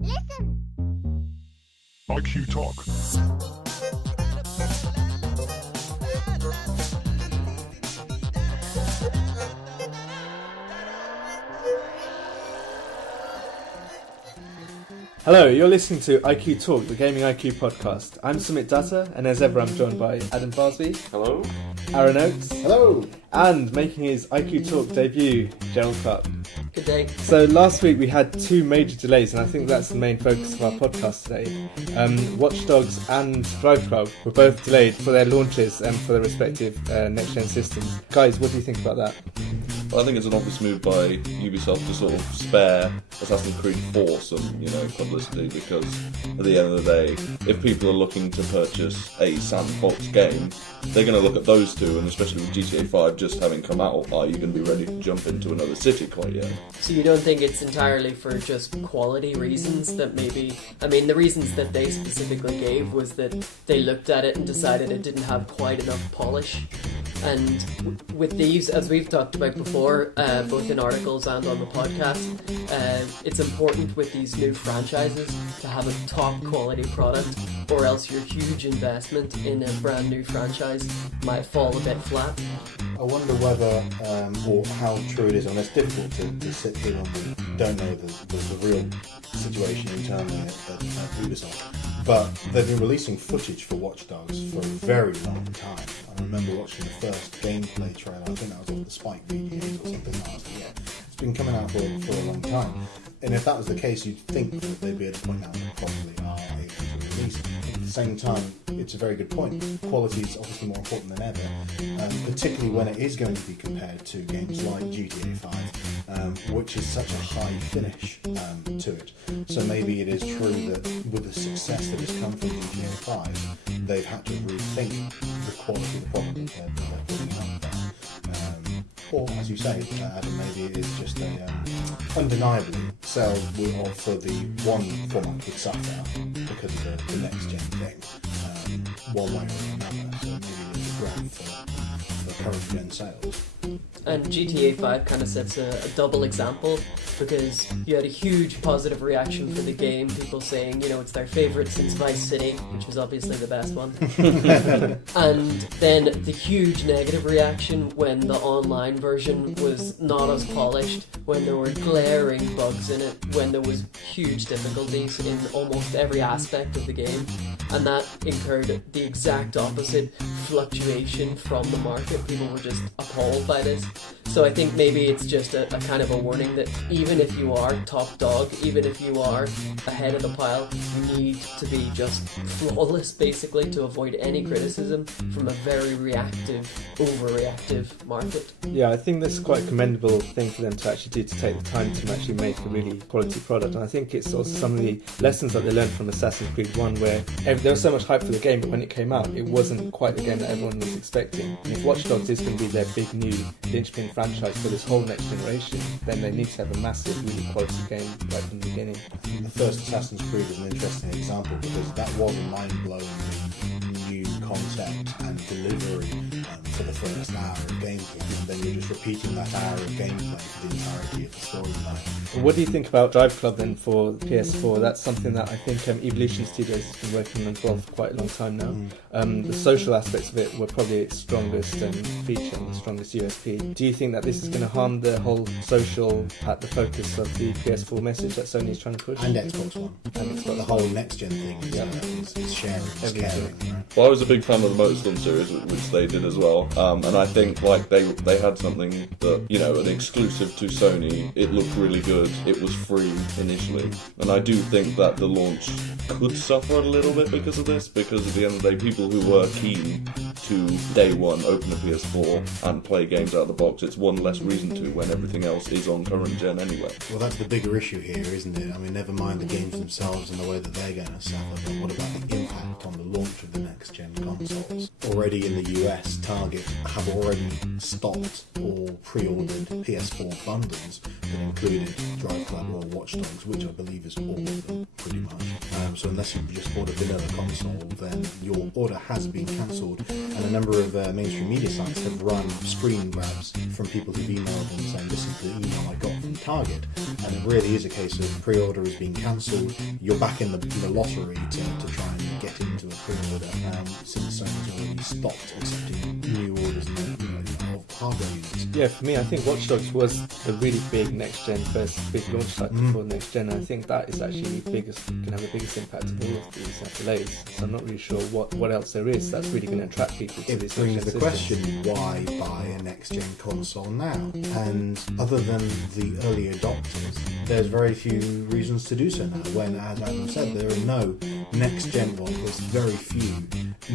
Listen. IQ Talk. Hello, you're listening to IQ Talk, the Gaming IQ podcast. I'm Sumit, Dutta, and as ever I'm joined by Adam Barsby. Hello. Arran Oakes. Hello. And making his IQ Talk debut, Gerald Clarke. Good day. So last week we had two major delays, and I think that's the main focus of our podcast today. Watch Dogs and Drive Club were both delayed for their launches and for their respective next-gen systems. Guys, what do you think about that? Well, I think it's an obvious move by Ubisoft to sort of spare Assassin's Creed 4 some, publicity, because at the end of the day, if people are looking to purchase a sandbox game, they're going to look at those two, and especially with GTA 5 just having come out, are you going to be ready to jump into another city quite yet? So you don't think it's entirely for just quality reasons that maybe... I mean, the reasons that they specifically gave was that they looked at it and decided it didn't have quite enough polish. And with these, as we've talked about before, both in articles and on the podcast, it's important with these new franchises to have a top quality product, or else your huge investment in a brand new franchise might fall a bit flat. I wonder whether, or how true it is, and it's difficult to sit here when we don't know the real situation internally at Ubisoft, but they've been releasing footage for Watch Dogs for a very long time. I remember watching the first gameplay trailer, I think that was off the Spike VDAs or something last year. It's been coming out for a long time. And if that was the case, you'd think that they'd be at a point now that probably are able to release it. At the same time, it's a very good point. Quality is obviously more important than ever, particularly when it is going to be compared to games like GTA 5, which is such a high finish to it. So maybe it is true that with the success that has come from GTA 5, they've had to rethink the quality of the product that they're putting out there. Or, as you say, Adam, maybe it is just undeniably sell for the one format would suffer because of the next gen thing, one way or another. So maybe there's a grab for current gen sales. And GTA 5 kind of sets a double example, because you had a huge positive reaction for the game, people saying, it's their favourite since Vice City, which was obviously the best one. And then the huge negative reaction when the online version was not as polished, when there were glaring bugs in it, when there was huge difficulties in almost every aspect of the game, and that incurred the exact opposite fluctuation from the market. People were just appalled by this. So I think maybe it's just a kind of a warning that even if you are top dog, even if you are ahead of the pile, you need to be just flawless, basically, to avoid any criticism from a very reactive, overreactive market. Yeah, I think that's quite a commendable thing for them to actually do, to take the time to actually make a really quality product. And I think it's also some of the lessons that they learned from Assassin's Creed 1, where there was so much hype for the game, but when it came out, it wasn't quite the game that everyone was expecting. And if Watch Dogs is going to be their big new linchpin franchise for this whole next generation, then they need to have a massive, really quality game right from the beginning. The first Assassin's Creed is an interesting example, because that was a mind-blowing new concept and delivery for the first hour of gameplay, and then you're just repeating that hour of gameplay for the entirety of the storyline. What do you think about Drive Club then for PS4? That's something that I think Evolution Studios has been working on as well for quite a long time now. The social aspects of it were probably its strongest feature and the strongest USP. Do you think that this is going to harm the whole social at the focus of the PS4 message that Sony is trying to push? And Xbox One. And it's got the whole next-gen thing is sharing, is caring. Right? Well, I was a big fan of the Motorstorm series, which they did as well, and I think they had something that, an exclusive to Sony. It looked really good. It was free initially, and I do think that the launch could suffer a little bit because of this, because at the end of the day, people who were keen to day one open a PS4 and play games out of the box, it's one less reason to when everything else is on current gen anyway. Well, that's the bigger issue here, isn't it? I mean, never mind the games themselves and the way that they're going to suffer, but what about the impact on the launch of the next gen consoles? Already in the US, Target Target have already stocked or pre-ordered PS4 bundles that included Drive Club or Watch Dogs, which I believe is all of them, pretty much. So unless you just bought a vanilla console, then your order has been cancelled, and a number of mainstream media sites have run screen grabs from people who've emailed them saying, this is the email I got from Target, and it really is a case of pre-order is being cancelled, you're back in the lottery to try and get into a pre-order, since Sony's already stopped accepting new orders of hardware units. Yeah, for me, I think Watch Dogs was the really big next-gen, first big launch title for next-gen, and I think that is actually can have the biggest impact of all of these delays. So I'm not really sure what else there is that's really going to attract people to this. It brings the question, why buy a next-gen console now? And other than the early adopters, there's very few reasons to do so now, when, as Adam said, there are no next-gen, well, there's very few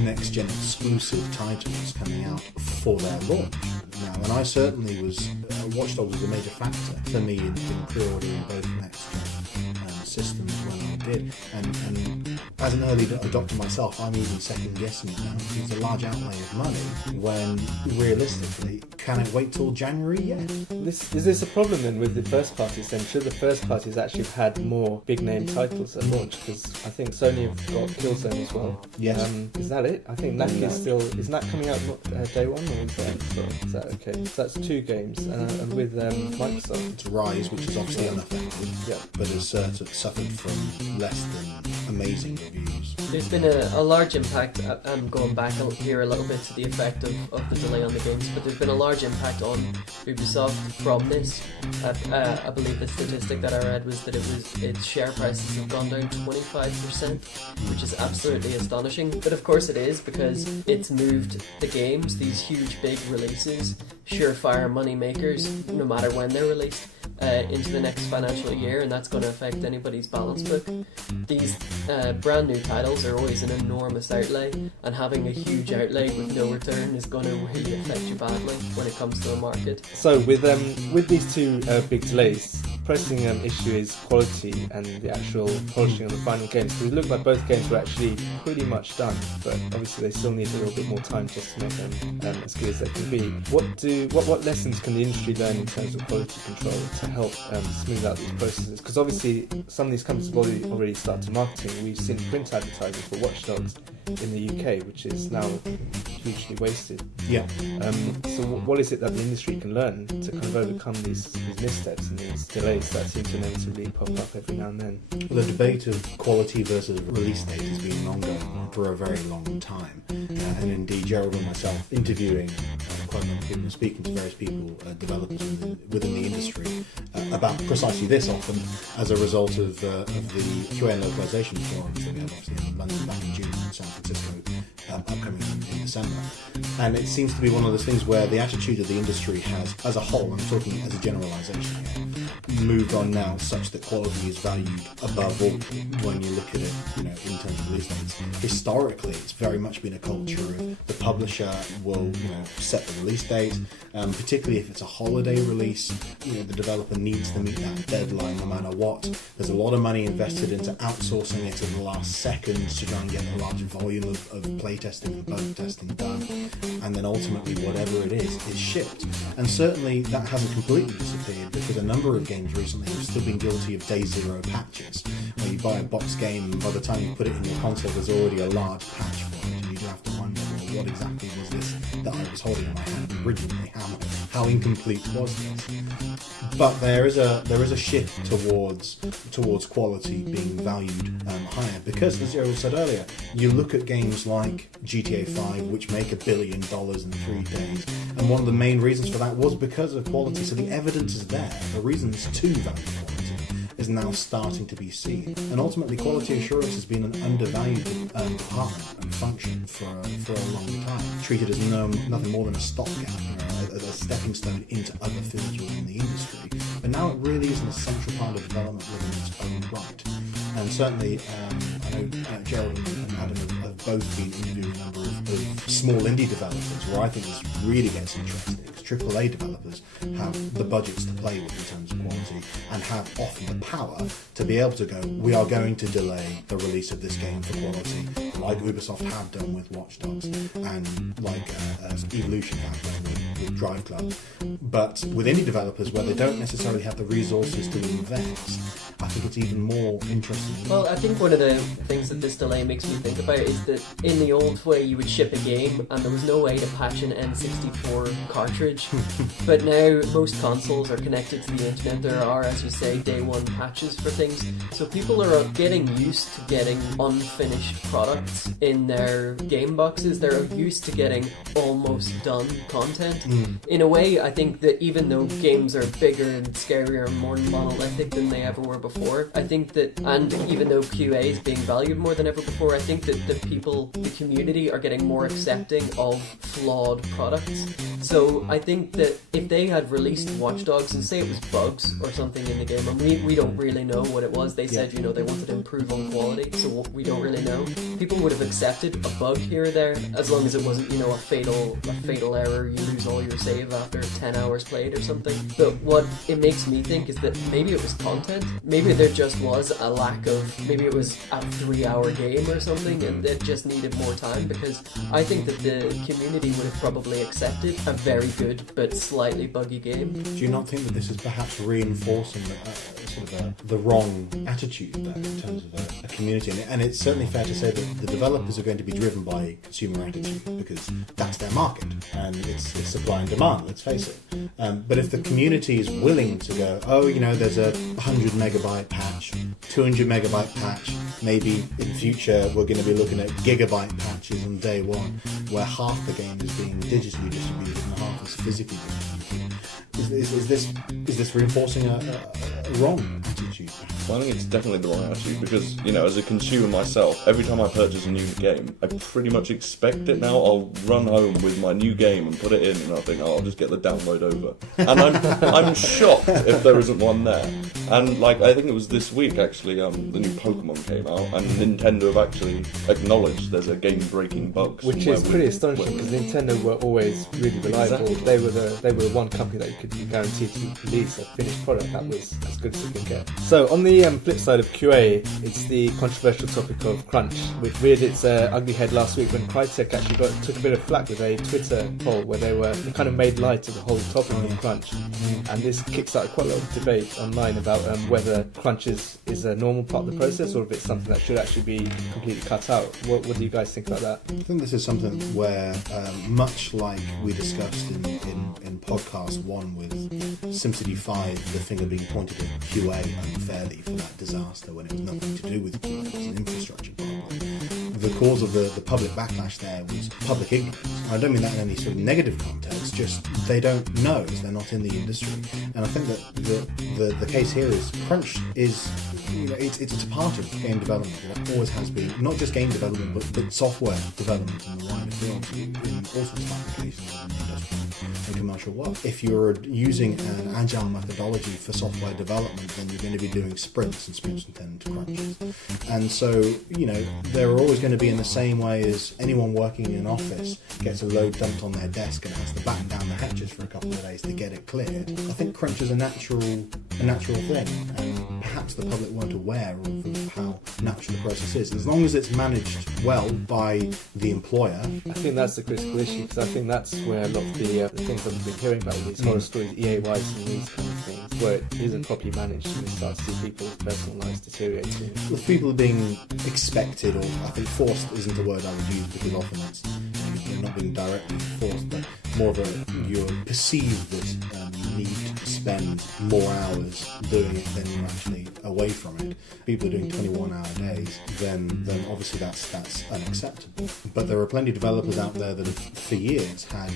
next-gen exclusive titles coming out for their launch now. And I certainly was, Watch Dogs was a major factor for me in pre-ordering both next-gen systems when I did, and as an early adopter myself, I'm even second guessing it now. It's a large outlay of money when realistically, can it wait till January yet? Is this a problem then with the first parties then? Should the first parties actually have had more big name titles at launch? Because I think Sony have got Killzone as well. Yes. Is that it? I think NAC is still, is NAC coming out day one, or is that okay? So that's 2 games, and with Microsoft. It's Rise, which is obviously unaffected, Yeah. but has suffered from less than amazing reviews. There's been a large impact, I'm going back here a little bit to the effect of the delay on the games, but there's been a large impact on Ubisoft from this. I believe the statistic that I read was that its share prices have gone down 25%, which is absolutely astonishing. But of course it is, because it's moved the games, these huge big releases, surefire money makers, no matter when they're released, into the next financial year, and that's going to affect anybody's balance book. These brand new titles are always an enormous outlay, and having a huge outlay with no return is going to really affect you badly when it comes to the market. So with these 2 big delays, pressing issue is quality and the actual polishing of the final games. So it looked like both games were actually pretty much done, but obviously they still need a little bit more time just to make them as good as they can be. What lessons can the industry learn in terms of quality control to help smooth out these processes? Because obviously some of these companies have already started marketing. We've seen print advertising for Watch Dogs in the UK, which is now hugely wasted. Yeah. So what is it that the industry can learn to kind of overcome these missteps and these delays that seem to inevitably pop up every now and then? Well, the debate of quality versus release date has been ongoing for a very long time, and indeed Gerald and myself interviewing quite a number of people, speaking to various people, developers within the industry, about precisely this, often as a result of the QA and localization forums that we had obviously in London back in June and San Francisco upcoming in December. And it seems to be one of those things where the attitude of the industry has, as a whole, I'm talking as a generalisation here, moved on now such that quality is valued above all when you look at it, in terms of release dates. Historically, it's very much been a culture of the publisher will, set the release date, particularly if it's a holiday release. The developer needs to meet that deadline no matter what. There's a lot of money invested into outsourcing it in the last second to try and get a large volume of playtesting and bug testing done, and then ultimately whatever it is shipped. And certainly that hasn't completely disappeared, because a number of games recently have still been guilty of day zero patches, where you buy a box game and by the time you put it in your console there's already a large patch for it, and you do have to wonder, well, what exactly was this that I was holding in my hand originally? How incomplete was this? But there is a shift towards quality being valued higher, because, as Gerald said earlier, you look at games like GTA 5, which make $1 billion in 3 days, and one of the main reasons for that was because of quality. So the evidence is there. The reasons to value quality is now starting to be seen, and ultimately quality assurance has been an undervalued department and function for a long time, treated as nothing more than a stopgap, a stepping stone into other fields within the industry. But now it really is an essential part of development within its own right. And certainly, I know Gerald and Adam have both been interviewing a number of small indie developers, where I think this really gets interesting. Because AAA developers have the budgets to play with in terms of quality, and have often the power to be able to go, we are going to delay the release of this game for quality, like Ubisoft have done with Watch Dogs, and like Evolution have done with Drive Club. But with indie developers, where they don't necessarily have the resources to invest, I think it's even more interesting. Well, I think one of the things that this delay makes me think about is that in the old way you would ship a game and there was no way to patch an N64 cartridge. But now most consoles are connected to the internet. There are, as you say, day one patches for things. So people are getting used to getting unfinished products in their game boxes. They're used to getting almost done content. In a way, I think that even though games are bigger and scarier and more monolithic than they ever were before, I think that, and even though QA is being valued more than ever before, I think that the people, the community, are getting more accepting of flawed products. So I think that if they had released Watch Dogs and say it was bugs or something in the game, and we don't really know what it was, they said, they wanted to improve on quality, so we don't really know, people would have accepted a bug here or there, as long as it wasn't, a fatal error, you lose all your save after 10 hours played or something. But what it makes me think is that maybe it was content, maybe there just was a lack of, maybe it was a 3-hour game or something and it just needed more time, because I think that the community would have probably accepted a very good but slightly buggy game. Do you not think that this is perhaps reinforcing the wrong attitude there in terms of a community? And it's certainly fair to say that the developers are going to be driven by consumer attitude, because that's their market and it's supply and demand, let's face it. But if the community is willing to go, there's a 100 megabyte patch, 200 megabyte patch, maybe in future we're going to be looking at gigabyte patches on day one, where half the game is being digitally distributed and half is physically distributed. Is this reinforcing a wrong attitude? Well, I think it's definitely the wrong attitude, because, as a consumer myself, every time I purchase a new game, I pretty much expect it now. I'll run home with my new game and put it in, and I think, I'll just get the download over. And I'm shocked if there isn't one there. And, I think it was this week, actually, the new Pokemon came out, and Nintendo have actually acknowledged there's a game-breaking bug. Which is pretty astonishing, because Nintendo were always really reliable. Exactly. They were the one company that you could be guaranteed to release a finished product that was as good as you can get. So on the flip side of QA, it's the controversial topic of crunch, which reared its ugly head last week when Crytek actually took a bit of flack with a Twitter poll where they kind of made light of the whole topic of crunch. And this kicks out quite a lot of debate online about whether crunch is a normal part of the process or if it's something that should actually be completely cut out. What do you guys think about that? I think this is something where, much like we discussed in podcast 1 with SimCity 5, the finger being pointed at QA unfairly for that disaster when it was nothing to do with QA, it was an infrastructure problem. The cause of the public backlash there was public ignorance. I don't mean that in any sort of negative context, just they don't know as they're not in the industry. And I think that the case here is crunch is, it's a part of game development. It always has been, not just game development, but software development in the wider field, in all sorts of applications in the industry and commercial world. If you're using an agile methodology for software development, then you're going to be doing sprints, and sprints tend to crunches. And so, they're always going to be in the same way as anyone working in an office gets a load dumped on their desk and has to batten down the hatches for a couple of days to get it cleared. I think crunch is a natural thing, and perhaps the public weren't aware of how natural the process is. As long as it's managed well by the employer. I think that's the critical issue, because I think that's where a lot of the things that we've been hearing about, these horror stories, EA-wise and these kind of things, where it isn't properly managed and you start to see people's personal lives deteriorating. With people being expected, or I think forced isn't a word I would use, because often they're not being directly forced, but more of you're perceived that you need to spend more hours doing it than you're actually away from it. People are doing 21-hour days, then obviously that's unacceptable. But there are plenty of developers out there that have for years had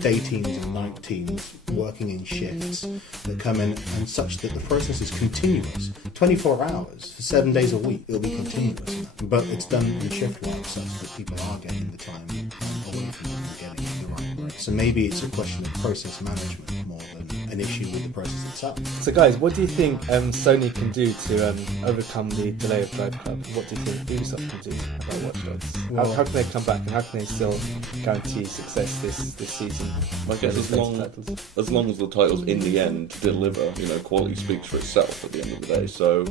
day teams and night teams working in shifts that come in, and such that the process is continuous. 24 hours for 7 days a week, it'll be continuous. But it's done in shift work such that people are getting the time away from them and getting the right break. So maybe it's a question of process management more than an issue with the process itself. So guys, what do you think Sony can do to overcome the delay of Drive Club? And what do you think Ubisoft can do about Watch Dogs? How can they come back and how can they still guarantee success this season? I guess as long as the titles in the end deliver, quality speaks for itself at the end of the day. So,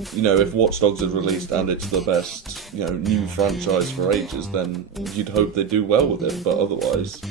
if Watch Dogs is released and it's the best, new franchise for ages, then you'd hope they do well with it. But otherwise,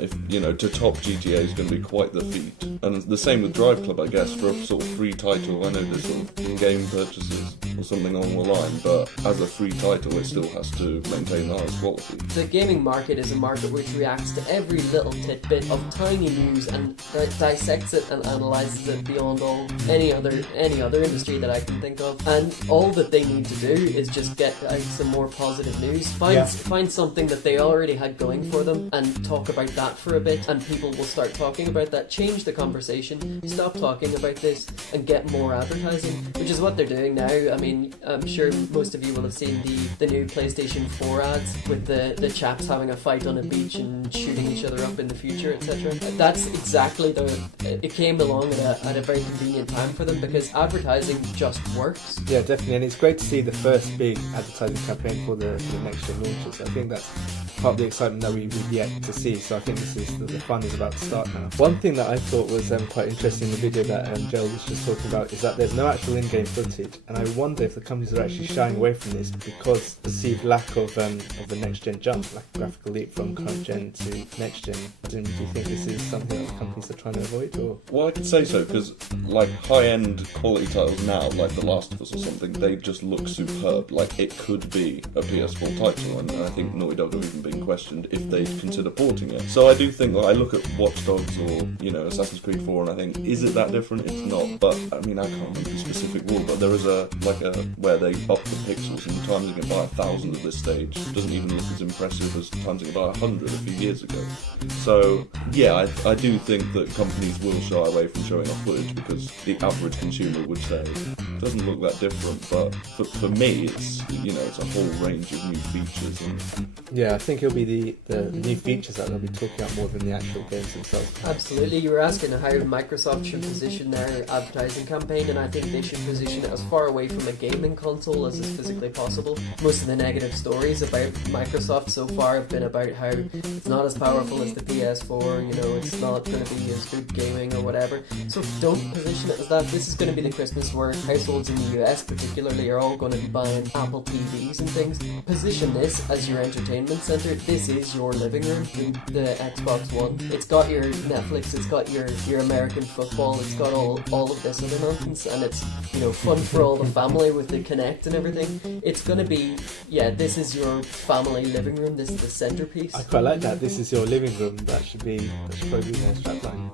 if to top GTA is going to be quite the feat. And the same with Drive Club, I guess, for a sort of free title. I know there's sort of in-game purchases or something along the line, but as a free title, it still has to maintain the highest quality. The gaming market is a market which reacts to every little tidbit of tiny news and dissects it and analyses it beyond any other industry that I can think of. And all that they need to do is just get out some more positive news, find something that they already had going for them, and talk about that for a bit, and people will start talking about that. Change the conversation, stop talking about this, and get more advertising, which is what they're doing now. I mean, I'm sure most of you will have seen the new PlayStation 4 ads with the chaps having a fight on a beach and shooting each other up in the future, etc. That's exactly it came along at a very convenient time for them, because advertising just works. Yeah, definitely, and it's great to see the first big advertising campaign for the next gen launches. I think that's part of the excitement that we've yet to see, so I think the fun is about to start now. One thing that I thought was quite interesting in the video that Gerald was just talking about is that there's no actual in-game footage, and I wonder if the companies are actually shying away from this because perceived lack of the next gen jump, like a graphical leap from current gen to next gen. Do you think this is something that the companies are trying to avoid? Or? Well, I could say so, because like high-end quality titles now, like The Last of Us or something, they just look superb. Like it could be a PS4 title, and I think Naughty Dog have even been questioned if they consider porting it. So I do think, I look at Watch Dogs or Assassin's Creed 4, and I think, is it that different? It's not. But I mean, I can't remember the specific rule, but there is where they up the pixels, and times it by 1,000 at this stage doesn't even look as impressive as times it by 100 a few years ago. So yeah, I do think that companies will shy away from showing off footage because the average consumer would say it doesn't look that different. But for me, it's it's a whole range of new features. And yeah, I think it'll be the new features that they'll be talking about more than the actual games themselves. Absolutely. You were asking how Microsoft should position their advertising campaign, and I think they should position it as far away from a gaming console as is physically possible. Most of the negative stories about Microsoft so far have been about how it's not as powerful as the PS4, it's not going to be as good gaming or whatever. So don't position it as that. This is going to be the Christmas where households in the US particularly are all going to be buying Apple TVs and things. Position this as your entertainment center. This is your living room, the Xbox One. It's got your Netflix, it's got your American football, it's got all of this other nonsense, and it's fun for all the family with the Kinect and everything. It's going to be, this is your family living room. This is the centerpiece. I quite like that. This is your living room. That should probably be their strapline.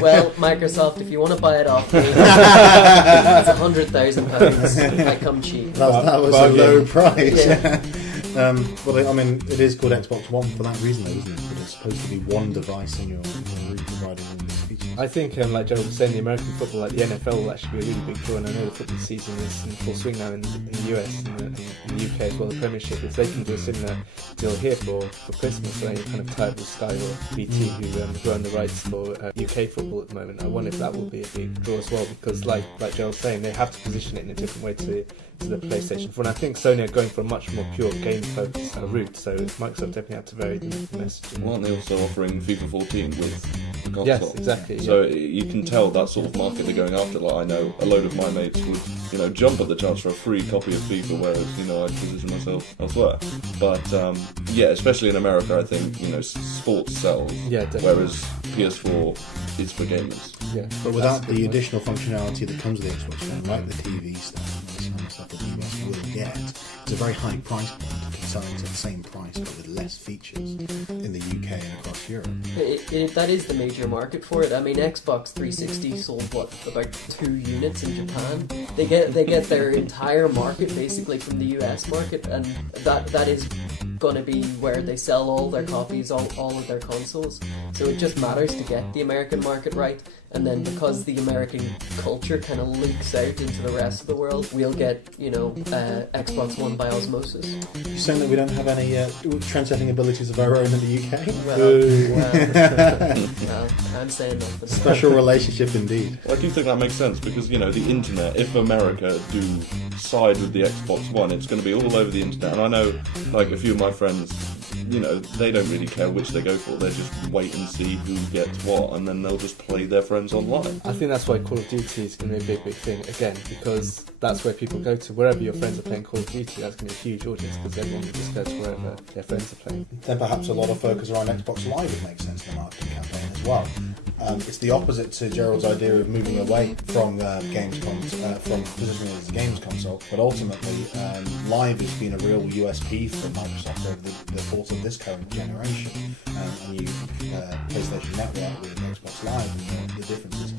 Well, Microsoft, if you want to buy it off me, it's £100,000. I come cheap. That was a low price. Yeah. Well, I mean, it is called Xbox One for that reason, though, isn't it? But it's supposed to be one device, and you're really providing all these features. I think, like Gerald was saying, the American football, like the NFL, will actually be a really big draw, and I know the football season is in full swing now in the US and in the UK as well, the Premiership. If they can do a similar deal here for Christmas, then you're kind of tied with Sky or BT, who own the rights for UK football at the moment. I wonder if that will be a big draw as well, because like Gerald was saying, they have to position it in a different way to the PlayStation 4, and I think Sony are going for a much more pure game-focused route, so Microsoft definitely have to vary the messaging. Well, aren't they also offering FIFA 14 with the console? Yes, exactly. So you can tell that sort of market they're going after. Like, I know a load of my mates would, jump at the chance for a free copy of FIFA, whereas, I'd position myself elsewhere. But, especially in America, I think, sports sells, whereas PS4 is for gamers. Yeah, but without the additional functionality that comes with the Xbox One, like the TV stuff and this kind of stuff that the US will get, it's a very high price point. It's selling at the same price but with less features in the UK and across Europe. That is the major market for it. I mean, Xbox 360 sold about 2 units in Japan. They get their entire market basically from the US market, and that is going to be where they sell all their copies, all of their consoles. So it just matters to get the American market right. and then because the American culture kind of leaks out into the rest of the world, we'll get, Xbox One by osmosis. You're saying that we don't have any trend-setting abilities of our own in the UK? Well, I'm saying nothing. Special relationship indeed. Well, I do think that makes sense because, the internet, if America do side with the Xbox One, it's going to be all over the internet. And I know, like, a few of my friends, they don't really care which they go for. They just wait and see who gets what, and then they'll just play their friends online. I think that's why Call of Duty is going to be a big thing again, because that's where people go to. Wherever your friends are playing Call of Duty, that's going to be a huge audience because everyone will just go to wherever their friends are playing. Then perhaps a lot of focus around Xbox Live would make sense in the marketing campaign as well. It's the opposite to Gerald's idea of moving away from from positioning it as a games console, but ultimately Live has been a real USP for Microsoft over the course of this current generation. And you PlayStation Network with Xbox Live, and the difference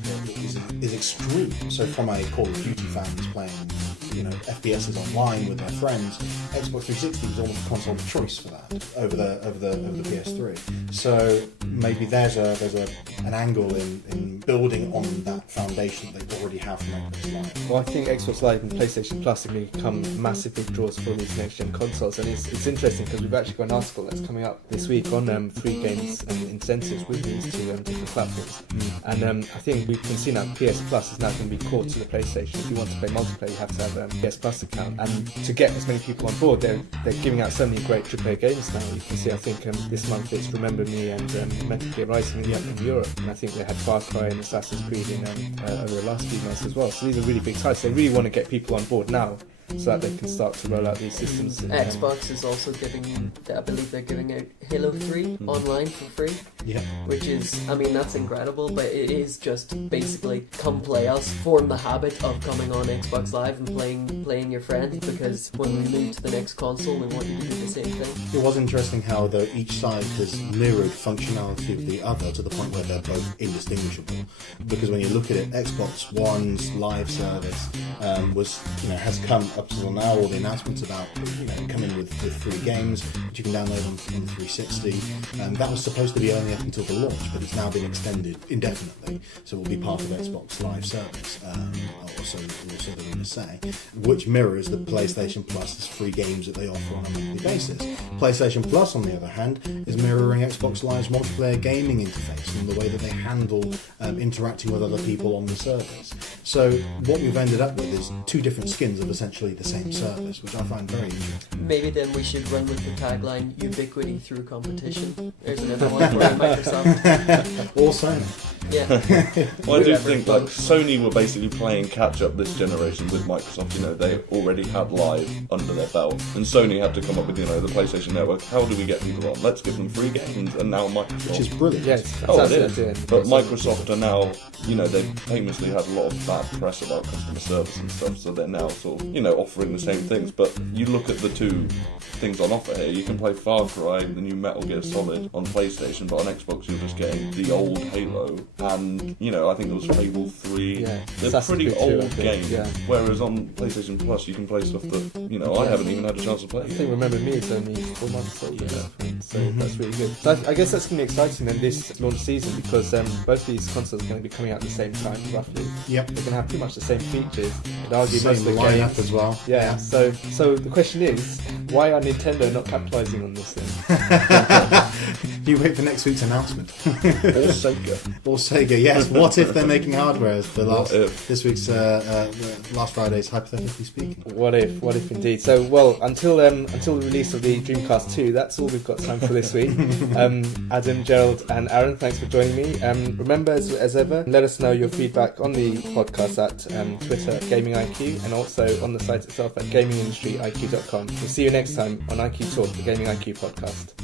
is extreme. So from a Call of Duty fan who's playing FPSs online with their friends, Xbox 360 was almost a console of choice for that over the PS3. So maybe there's an angle in building on that foundation that they already have from Xbox Live. Well, I think Xbox Live and PlayStation Plus are going to become massive big draws for these next-gen consoles, and it's interesting because we've actually got an article that's coming up this week on free games and incentives with these two different platforms. And I think we can see now PS Plus is now going to be core to the PlayStation. If you want to play multiplayer, you have to have a PS Plus account, and to get as many people on board, they're giving out so many great AAA games now. You can see, I think this month it's Remember Me and Metal Gear Rising in Europe, and I think they had Far Cry and Assassin's Creed over the last few months as well. So these are really big titles. They really want to get people on board now, so that they can start to roll out these systems. Xbox is also giving, I believe they're giving out Halo 3 online for free. Yeah. Which is, that's incredible, but it is just basically come play us, form the habit of coming on Xbox Live and playing your friends, because when we move to the next console, we want you to do the same thing. It was interesting how each side has mirrored functionality of the other to the point where they're both indistinguishable. Because when you look at it, Xbox One's live service has come up to now, all the announcements about coming with free games which you can download on the 360. That was supposed to be only up until the launch, but it's now been extended indefinitely, so it will be part of Xbox Live service, or so they're going to say, which mirrors the PlayStation Plus's free games that they offer on a monthly basis. PlayStation Plus, on the other hand, is mirroring Xbox Live's multiplayer gaming interface and the way that they handle interacting with other people on the service. So what we've ended up with is two different skins of essentially the same service, which I find very interesting. Maybe then we should run with the tagline "Ubiquity through competition." There's another one for Microsoft. Or Sony. Yeah. Well, I do think Sony were basically playing catch up this generation with Microsoft. They already had Live under their belt, and Sony had to come up with the PlayStation Network. How do we get people on? Let's give them free games, and now Microsoft, which is brilliant. Yes, it is. But Microsoft are now, they've famously had a lot of bad press about customer service and stuff, so they're now sort of, offering the same things. But you look at the two things on offer here. You can play Far Cry, the new Metal Gear Solid on PlayStation, but on Xbox you're just getting the old Halo, and I think there was Fable 3. Yeah. They're Assassin's pretty Creed 2, old games. Yeah. Whereas on PlayStation Plus you can play stuff that I haven't even had a chance to play. I think Remember Me is only 4 months old, so that's really good. So I guess that's going to be exciting then this launch season, because both these consoles are going to be coming out at the same time, roughly. Yep. They're going to have pretty much the same features. I'd argue Same most of the lineup games as well. Yeah. So the question is, why are Nintendo not capitalising on this then? You wait for next week's announcement. Or Sega. Or Sega, yes. What if they're making hardware for this week's last Friday's Hypothetically Speaking? What if indeed? So until the release of the Dreamcast 2, that's all we've got time for this week. Adam, Gerald, and Arran, thanks for joining me. Remember, as ever, let us know your feedback on the podcast at Twitter @GamingIQ, and also on the site itself at gamingindustryIQ.com. We'll see you next time on IQ Talk, the Gaming IQ podcast.